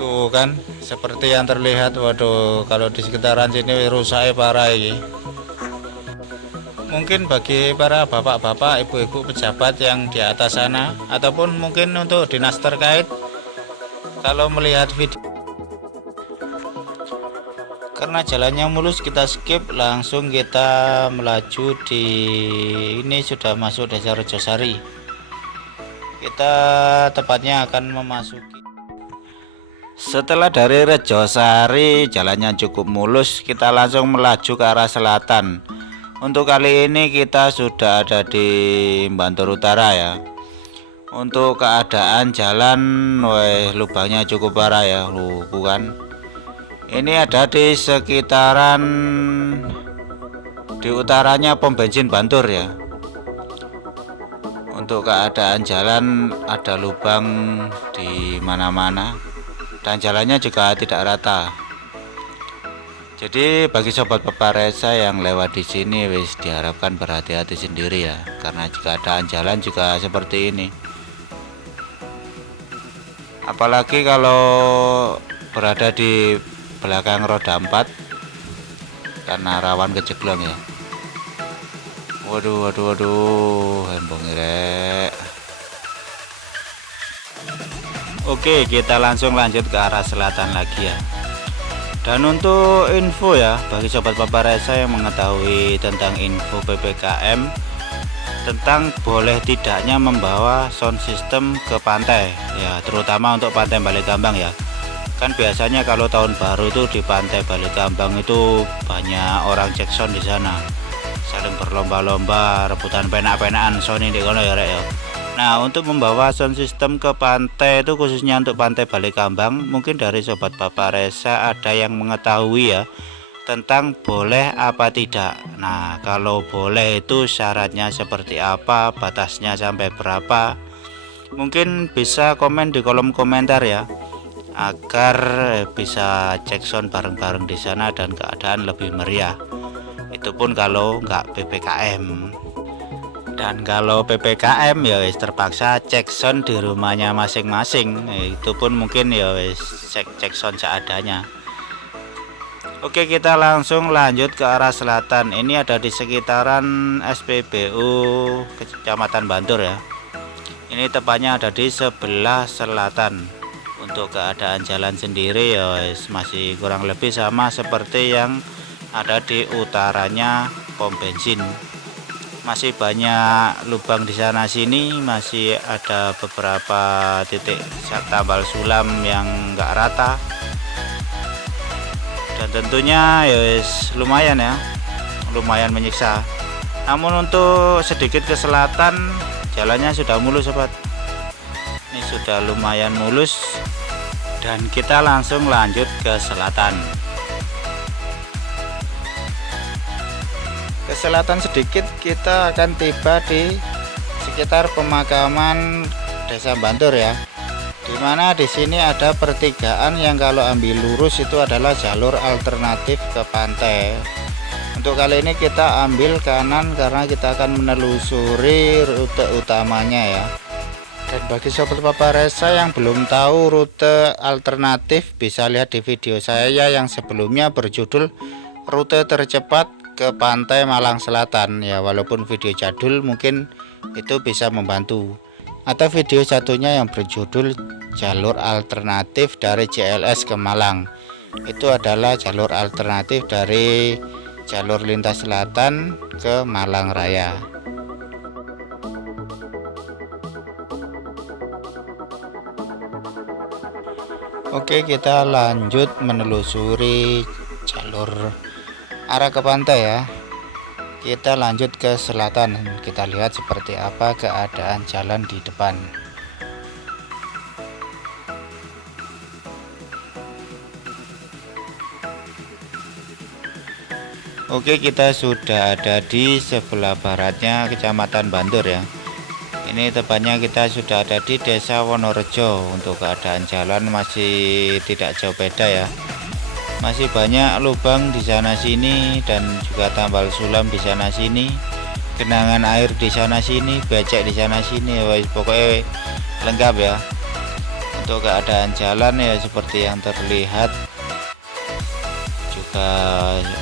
Tuh kan seperti yang terlihat. Waduh, kalau di sekitaran sini rusaknya parah ini. Mungkin bagi para bapak-bapak, ibu-ibu pejabat yang di atas sana, ataupun mungkin untuk dinas terkait, kalau melihat video karena jalannya mulus, kita skip, langsung kita melaju. Di ini sudah masuk desa Rejosari. Kita tepatnya akan memasuki. Setelah dari Rejosari jalannya cukup mulus, kita langsung melaju ke arah selatan. Untuk kali ini kita sudah ada di Bantul Utara ya. Untuk keadaan jalan, lubangnya cukup parah ya, kan. Ini ada di sekitaran di utaranya pom bensin Bantur ya. Untuk keadaan jalan ada lubang di mana-mana dan jalannya juga tidak rata. Jadi bagi sobat peparesa yang lewat di sini wis diharapkan berhati-hati sendiri ya, karena keadaan jalan juga seperti ini. Apalagi kalau berada di belakang roda 4 karena rawan kejeglong ya. Waduh, hembong rek. Oke, kita langsung lanjut ke arah selatan lagi ya. Dan untuk info ya, bagi sobat paparesa yang mengetahui tentang info PPKM tentang boleh tidaknya membawa sound system ke pantai ya, terutama untuk pantai Balikambang ya. Kan biasanya kalau tahun baru itu di pantai Balikambang itu banyak orang cek sound di sana, saling berlomba-lomba rebutan penak-penakan sound di kono ya rek ya. Nah, untuk membawa sound system ke pantai itu khususnya untuk pantai Balikambang, mungkin dari sobat paparesa ada yang mengetahui ya tentang boleh apa tidak. Nah, kalau boleh itu syaratnya seperti apa, batasnya sampai berapa, mungkin bisa komen di kolom komentar ya, agar bisa cek sound bareng-bareng di sana dan keadaan lebih meriah. Itu pun kalau nggak PPKM. Dan kalau PPKM ya wis terpaksa cek sound di rumahnya masing-masing. Itu pun mungkin ya wis cek sound seadanya. Oke, kita langsung lanjut ke arah selatan. Ini ada di sekitaran SPBU Kecamatan Bantul ya. Ini tepatnya ada di sebelah selatan. Untuk keadaan jalan sendiri ya masih kurang lebih sama seperti yang ada di utaranya pom bensin. Masih banyak lubang di sana sini, masih ada beberapa titik tambal sulam yang enggak rata. Dan tentunya ya lumayan ya, lumayan menyiksa. Namun untuk sedikit ke selatan jalannya sudah mulus sobat. Ini sudah lumayan mulus dan kita langsung lanjut ke selatan. Ke selatan sedikit kita akan tiba di sekitar pemakaman Desa Bantur ya. Dimana di sini ada pertigaan yang kalau ambil lurus itu adalah jalur alternatif ke pantai. Untuk kali ini kita ambil kanan karena kita akan menelusuri rute utamanya ya. Dan bagi sobat paparesa yang belum tahu rute alternatif, bisa lihat di video saya yang sebelumnya berjudul rute tercepat ke pantai Malang Selatan ya. Walaupun video jadul mungkin itu bisa membantu. Atau video satunya yang berjudul jalur alternatif dari JLS ke Malang. Itu adalah jalur alternatif dari jalur lintas selatan ke Malang Raya. Oke, kita lanjut menelusuri jalur arah ke pantai ya. Kita lanjut ke selatan. Kita lihat seperti apa keadaan jalan di depan. Oke, kita sudah ada di sebelah baratnya Kecamatan Bantur ya. Ini tepatnya kita sudah ada di Desa Wonorejo. Untuk keadaan jalan masih tidak jauh beda ya. Masih banyak lubang di sana sini dan juga tambal sulam di sana sini. Genangan air di sana sini, becek di sana sini. Pokoknya lengkap ya. Untuk keadaan jalan ya seperti yang terlihat juga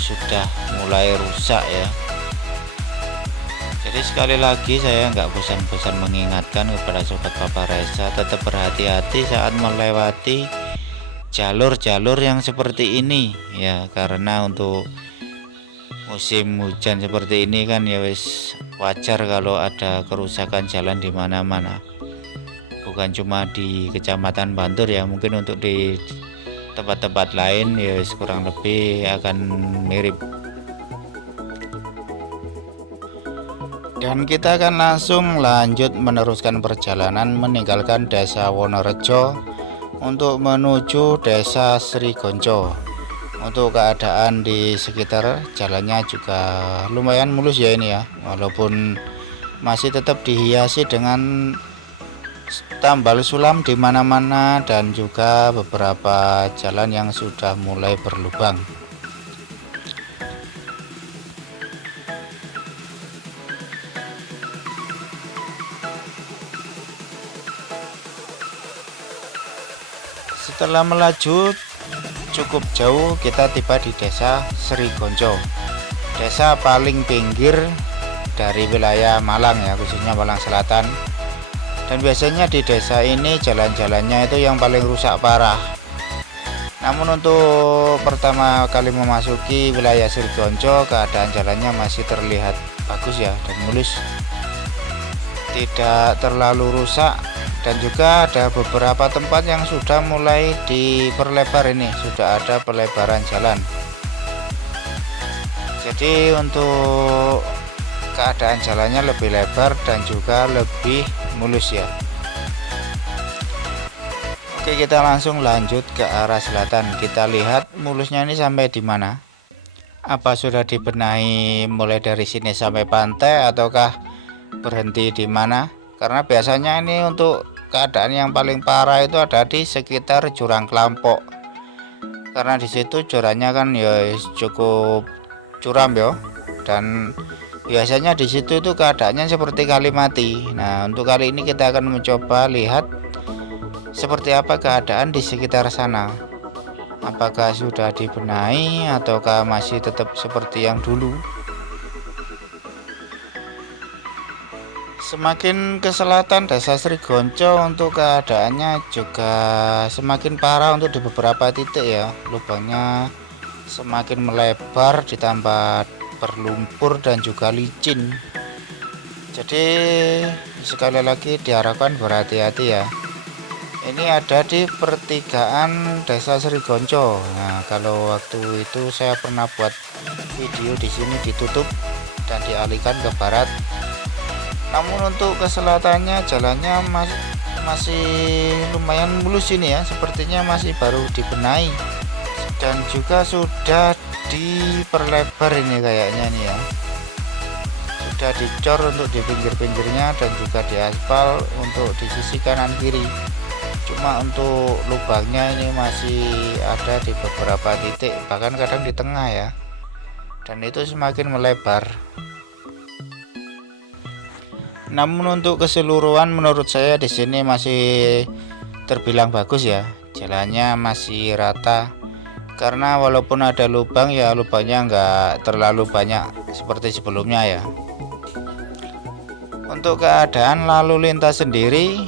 sudah mulai rusak ya. Jadi sekali lagi saya nggak bosan-bosan mengingatkan kepada sobat Paparesa, tetap berhati-hati saat melewati jalur-jalur yang seperti ini ya, karena untuk musim hujan seperti ini kan ya wis wajar kalau ada kerusakan jalan di mana-mana. Bukan cuma di Kecamatan Bantur ya, mungkin untuk di tempat-tempat lain ya kurang lebih akan mirip. Dan kita akan langsung lanjut meneruskan perjalanan meninggalkan Desa Wonorejo untuk menuju Desa Srigonco. Untuk keadaan di sekitar jalannya juga lumayan mulus ya ini ya, walaupun masih tetap dihiasi dengan tambal sulam di mana-mana dan juga beberapa jalan yang sudah mulai berlubang. Setelah melaju cukup jauh, kita tiba di Desa Srigonco, desa paling pinggir dari wilayah Malang ya, khususnya Malang Selatan. Dan biasanya di desa ini jalan-jalannya itu yang paling rusak parah. Namun untuk pertama kali memasuki wilayah Srigonco, keadaan jalannya masih terlihat bagus ya dan mulus, tidak terlalu rusak. Dan juga ada beberapa tempat yang sudah mulai diperlebar, ini sudah ada pelebaran jalan. Jadi untuk keadaan jalannya lebih lebar dan juga lebih mulus ya. Oke, kita langsung lanjut ke arah selatan. Kita lihat mulusnya ini sampai di mana. Apa sudah dibenahi mulai dari sini sampai pantai ataukah berhenti di mana? Karena biasanya ini untuk keadaan yang paling parah itu ada di sekitar Jurang Klampok. Karena di situ jorannya kan ya cukup curam ya. Dan biasanya di situ itu keadaannya seperti kali mati. Nah, untuk kali ini kita akan mencoba lihat seperti apa keadaan di sekitar sana. Apakah sudah dibenahi ataukah masih tetap seperti yang dulu. Semakin ke selatan Desa Srigonco untuk keadaannya juga semakin parah untuk di beberapa titik ya. Lubangnya semakin melebar ditambah berlumpur dan juga licin. Jadi sekali lagi diharapkan berhati-hati ya. Ini ada di pertigaan Desa Srigonco. Nah, kalau waktu itu saya pernah buat video di sini ditutup dan dialihkan ke barat. Namun untuk ke selatannya jalannya masih lumayan mulus ini ya, sepertinya masih baru dibenahi dan juga sudah diperlebar ini kayaknya nih ya. Sudah dicor untuk di pinggir-pinggirnya dan juga diaspal untuk di sisi kanan kiri. Cuma untuk lubangnya ini masih ada di beberapa titik, bahkan kadang di tengah ya. Dan itu semakin melebar. Namun untuk keseluruhan menurut saya di sini masih terbilang bagus ya. Jalannya masih rata. Karena walaupun ada lubang ya lubangnya nggak terlalu banyak seperti sebelumnya ya. Untuk keadaan lalu lintas sendiri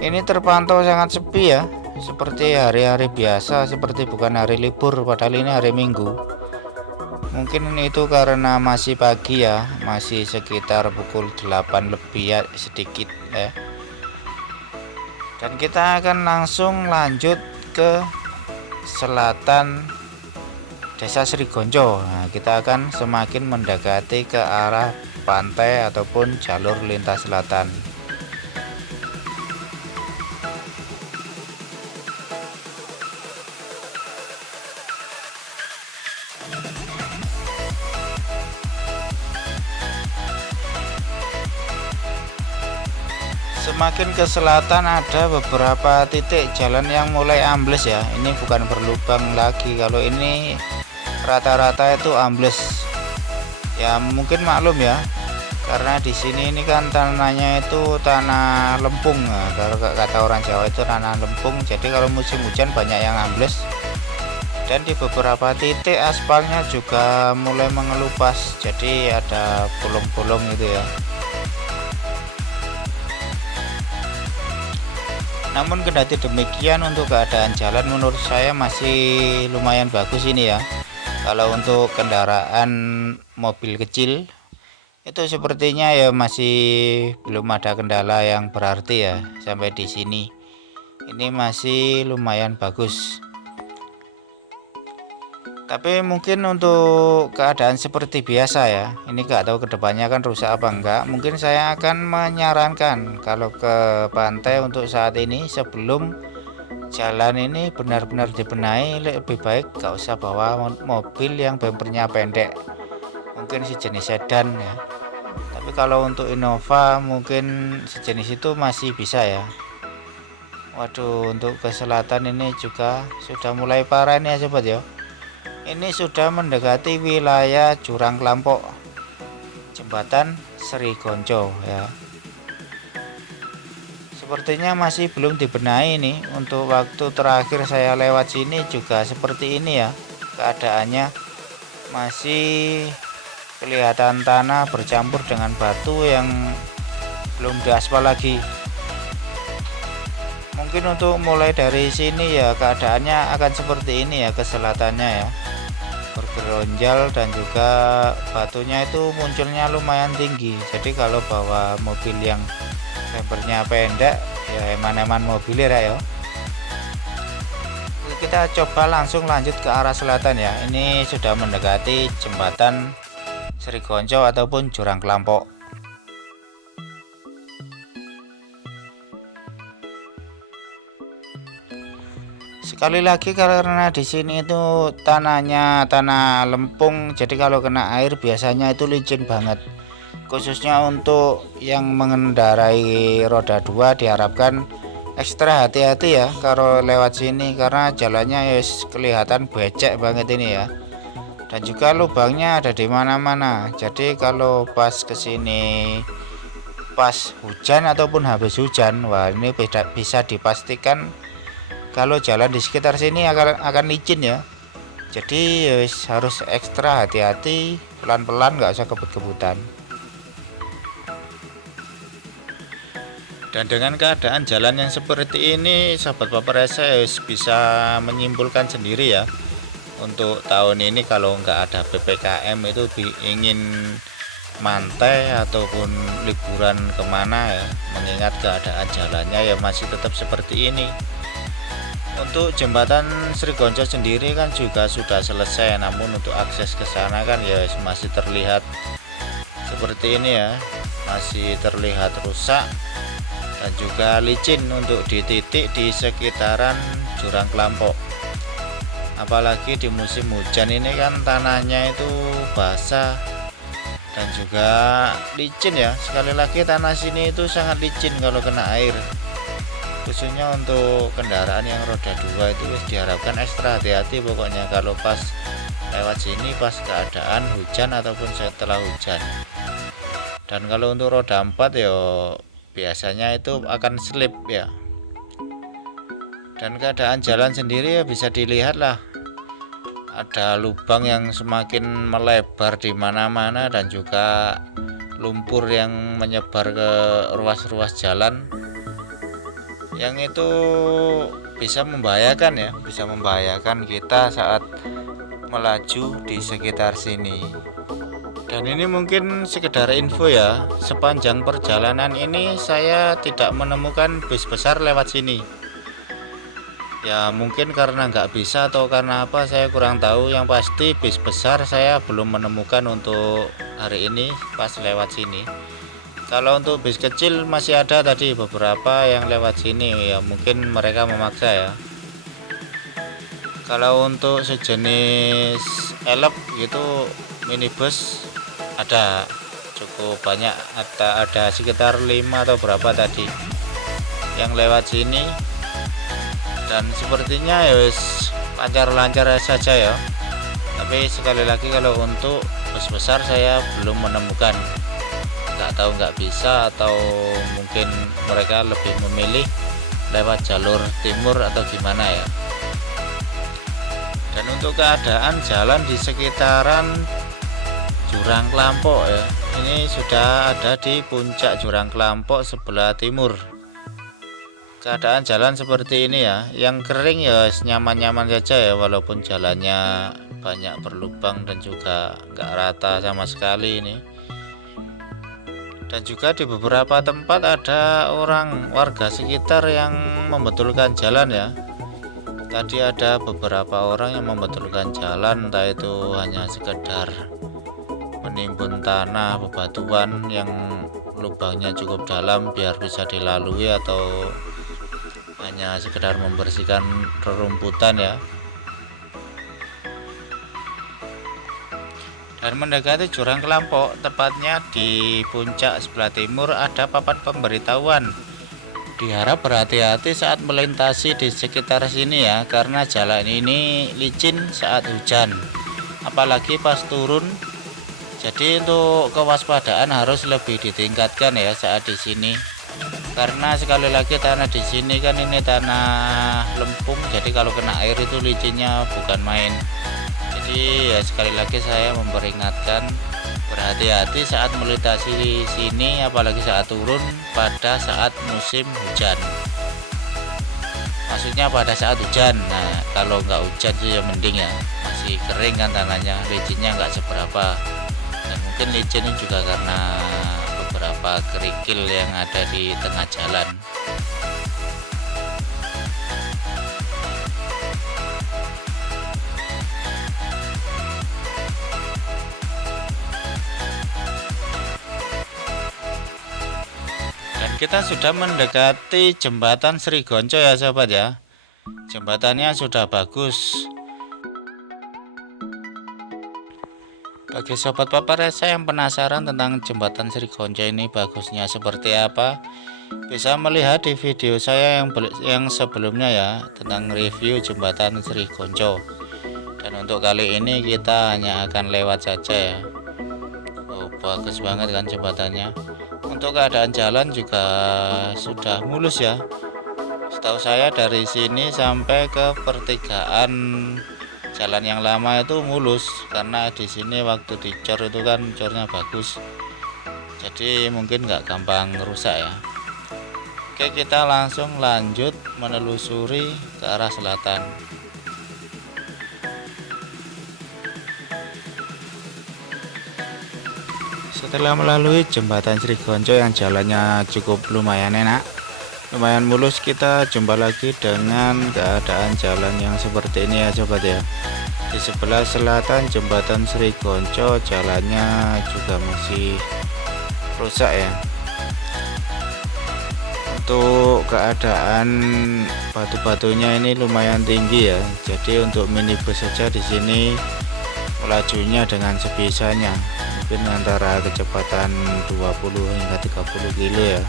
ini terpantau sangat sepi ya. Seperti hari-hari biasa, seperti bukan hari libur padahal ini hari Minggu. Mungkin itu karena masih pagi ya, masih sekitar pukul 8 lebih ya sedikit ya. Dan kita akan langsung lanjut ke selatan Desa Srigonco. Nah, kita akan semakin mendekati ke arah pantai ataupun jalur lintas selatan. Semakin ke selatan ada beberapa titik jalan yang mulai ambles ya. Ini bukan berlubang lagi, kalau ini rata-rata itu ambles. Ya mungkin maklum ya, karena di sini ini kan tanahnya itu tanah lempung. Nah, kalau kata orang Jawa itu tanah lempung, jadi kalau musim hujan banyak yang ambles, dan di beberapa titik aspalnya juga mulai mengelupas, jadi ada bolong-bolong gitu ya. Namun kendati demikian, untuk keadaan jalan menurut saya masih lumayan bagus ini ya. Kalau untuk kendaraan mobil kecil itu sepertinya ya masih belum ada kendala yang berarti ya sampai di sini. Ini masih lumayan bagus. Tapi mungkin untuk keadaan seperti biasa ya, ini nggak tahu kedepannya kan rusak apa enggak. Mungkin saya akan menyarankan kalau ke pantai untuk saat ini, sebelum jalan ini benar-benar dibenahi, lebih baik nggak usah bawa mobil yang bempernya pendek, mungkin sejenis sedan ya. Tapi kalau untuk Innova mungkin sejenis itu masih bisa ya. Waduh, untuk ke selatan ini juga sudah mulai parah ini ya sobat ya. Ini sudah mendekati wilayah Jurang Klampok, jembatan Srigonco ya. Sepertinya masih belum dibenahi nih. Untuk waktu terakhir saya lewat sini juga seperti ini ya keadaannya, masih kelihatan tanah bercampur dengan batu yang belum diaspal lagi. Mungkin untuk mulai dari sini ya keadaannya akan seperti ini ya, ke selatannya ya, bergeronjal, dan juga batunya itu munculnya lumayan tinggi. Jadi kalau bawa mobil yang bempernya pendek ya eman-eman mobil ya. Kita coba langsung lanjut ke arah selatan ya. Ini sudah mendekati jembatan Srigonco ataupun Jurang Klampok. Sekali lagi, karena di sini itu tanahnya tanah lempung, jadi kalau kena air biasanya itu licin banget. Khususnya untuk yang mengendarai roda 2 diharapkan ekstra hati-hati ya kalau lewat sini, karena jalannya ya kelihatan becek banget ini ya. Dan juga lubangnya ada di mana-mana. Jadi kalau pas kesini pas hujan ataupun habis hujan, wah ini bisa dipastikan kalau jalan di sekitar sini akan licin ya. Jadi harus ekstra hati-hati, pelan-pelan, nggak usah kebut-kebutan. Dan dengan keadaan jalan yang seperti ini, sahabat Paparazzi bisa menyimpulkan sendiri ya, untuk tahun ini kalau nggak ada PPKM itu ingin mantai ataupun liburan kemana ya, mengingat keadaan jalannya ya masih tetap seperti ini. Untuk jembatan Srigonco sendiri kan juga sudah selesai, namun untuk akses ke sana kan ya masih terlihat seperti ini ya, masih terlihat rusak dan juga licin untuk di titik di sekitaran Jurang Klampok. Apalagi di musim hujan ini kan tanahnya itu basah dan juga licin ya. Sekali lagi tanah sini itu sangat licin kalau kena air. Khususnya untuk kendaraan yang roda 2 itu diharapkan ekstra hati-hati pokoknya kalau pas lewat sini pas keadaan hujan ataupun setelah hujan. Dan kalau untuk roda 4 ya biasanya itu akan slip ya. Dan keadaan jalan sendiri ya bisa dilihat lah, ada lubang yang semakin melebar di mana-mana dan juga lumpur yang menyebar ke ruas-ruas jalan, yang itu bisa membahayakan ya, bisa membahayakan kita saat melaju di sekitar sini. Dan ini mungkin sekedar info ya, sepanjang perjalanan ini saya tidak menemukan bis besar lewat sini ya. Mungkin karena nggak bisa atau karena apa saya kurang tahu, yang pasti bis besar saya belum menemukan untuk hari ini pas lewat sini. Kalau untuk bis kecil masih ada tadi beberapa yang lewat sini ya, mungkin mereka memaksa ya. Kalau untuk sejenis elep gitu minibus ada cukup banyak, ada sekitar 5 atau berapa tadi yang lewat sini, dan sepertinya ya lancar-lancar saja ya. Tapi sekali lagi kalau untuk bus besar saya belum menemukan. nggak tahu nggak bisa, atau mungkin mereka lebih memilih lewat jalur timur atau gimana ya. Dan untuk keadaan jalan di sekitaran Jurang Kelampok ya, ini sudah ada di puncak Jurang Kelampok sebelah timur. Keadaan jalan seperti ini ya, yang kering ya nyaman-nyaman saja ya, walaupun jalannya banyak berlubang dan juga nggak rata sama sekali ini. Dan juga di beberapa tempat ada warga sekitar yang membetulkan jalan ya. Tadi ada beberapa orang yang membetulkan jalan, entah itu hanya sekedar menimbun tanah bebatuan yang lubangnya cukup dalam biar bisa dilalui, atau hanya sekedar membersihkan rerumputan ya. Dan mendekati Jurang Kelampok, tepatnya di puncak sebelah timur, ada papan pemberitahuan. Diharap berhati-hati saat melintasi di sekitar sini ya, karena jalan ini licin saat hujan, apalagi pas turun. Jadi untuk kewaspadaan harus lebih ditingkatkan ya saat di sini. Karena sekali lagi tanah di sini kan ini tanah lempung, jadi kalau kena air itu licinnya bukan main. Jadi ya sekali lagi saya memperingatkan, berhati-hati saat melintasi di sini, apalagi saat turun pada saat musim hujan. Maksudnya pada saat hujan. Nah, kalau nggak hujan itu ya mending ya, masih kering kan tanahnya, licinnya nggak seberapa. Dan mungkin licin juga karena beberapa kerikil yang ada di tengah jalan. Kita sudah mendekati jembatan Sri Gonco ya sobat ya. Jembatannya sudah bagus. Bagi sobat paparesa yang penasaran tentang jembatan Sri Gonco ini bagusnya seperti apa, bisa melihat di video saya yang sebelumnya ya, tentang review jembatan Sri Gonco. Dan untuk kali ini kita hanya akan lewat saja ya. Oh, bagus banget kan jembatannya. Untuk keadaan jalan juga sudah mulus ya. Setahu saya dari sini sampai ke pertigaan jalan yang lama itu mulus, karena di sini waktu dicor itu kan cornya bagus. Jadi mungkin nggak gampang rusak ya. Oke, kita langsung lanjut menelusuri ke arah selatan. Setelah melalui jembatan Sri Gonco yang jalannya cukup lumayan enak, lumayan mulus, kita jumpa lagi dengan keadaan jalan yang seperti ini ya sobat ya. Di sebelah selatan jembatan Sri Gonco jalannya juga masih rusak ya. Untuk keadaan batu-batunya ini lumayan tinggi ya. Jadi untuk minibus saja di sini melajunya dengan sebisanya, mungkin antara kecepatan 20 hingga 30 kilo ya.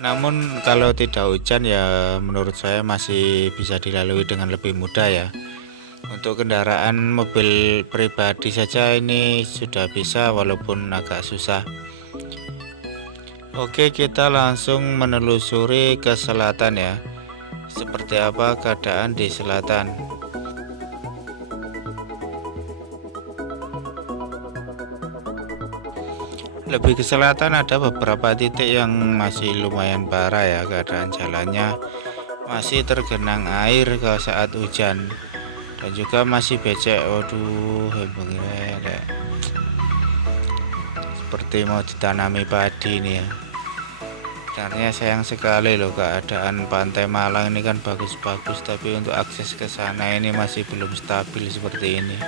Namun kalau tidak hujan ya menurut saya masih bisa dilalui dengan lebih mudah ya. Untuk kendaraan mobil pribadi saja ini sudah bisa, walaupun agak susah. Oke, kita langsung menelusuri ke selatan ya. Seperti apa keadaan di selatan. Lebih ke selatan ada beberapa titik yang masih lumayan parah ya, keadaan jalannya masih tergenang air ke saat hujan, dan juga masih becek. Waduh, begini seperti mau ditanami padi ini ya. Sebenarnya sayang sekali loh, keadaan Pantai Malang ini kan bagus-bagus, tapi untuk akses ke sana ini masih belum stabil seperti ini.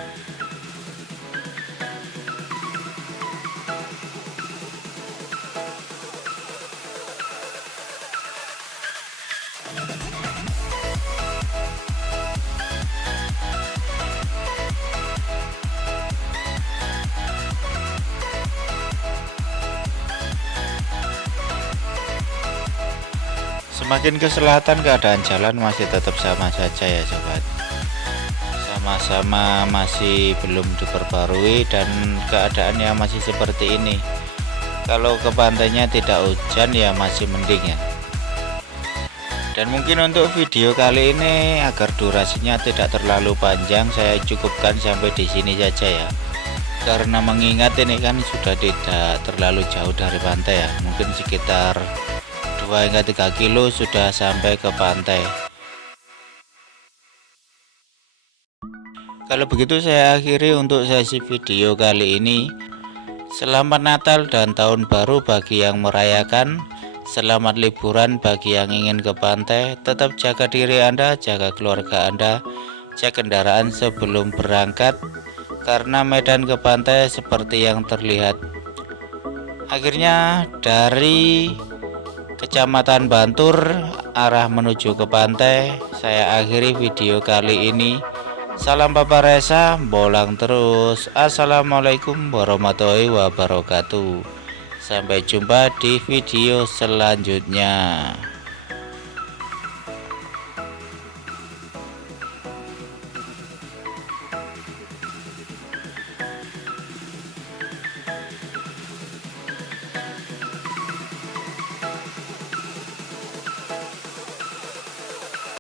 Semakin ke selatan keadaan jalan masih tetap sama saja ya sobat, sama-sama masih belum diperbarui dan keadaannya masih seperti ini. Kalau ke pantainya tidak hujan ya masih mending ya. Dan mungkin untuk video kali ini agar durasinya tidak terlalu panjang, saya cukupkan sampai di sini saja ya. Karena mengingat ini kan sudah tidak terlalu jauh dari pantai ya, mungkin sekitar 2 hingga 3 kilo sudah sampai ke pantai. Kalau begitu saya akhiri untuk sesi video kali ini. Selamat Natal dan Tahun Baru bagi yang merayakan. Selamat liburan bagi yang ingin ke pantai. Tetap jaga diri Anda, jaga keluarga Anda, cek kendaraan sebelum berangkat, karena medan ke pantai seperti yang terlihat. Akhirnya dari Kecamatan Bantur arah menuju ke pantai, saya akhiri video kali ini. Salam Papa Resa, bolang terus. Assalamualaikum warahmatullahi wabarakatuh. Sampai jumpa di video selanjutnya.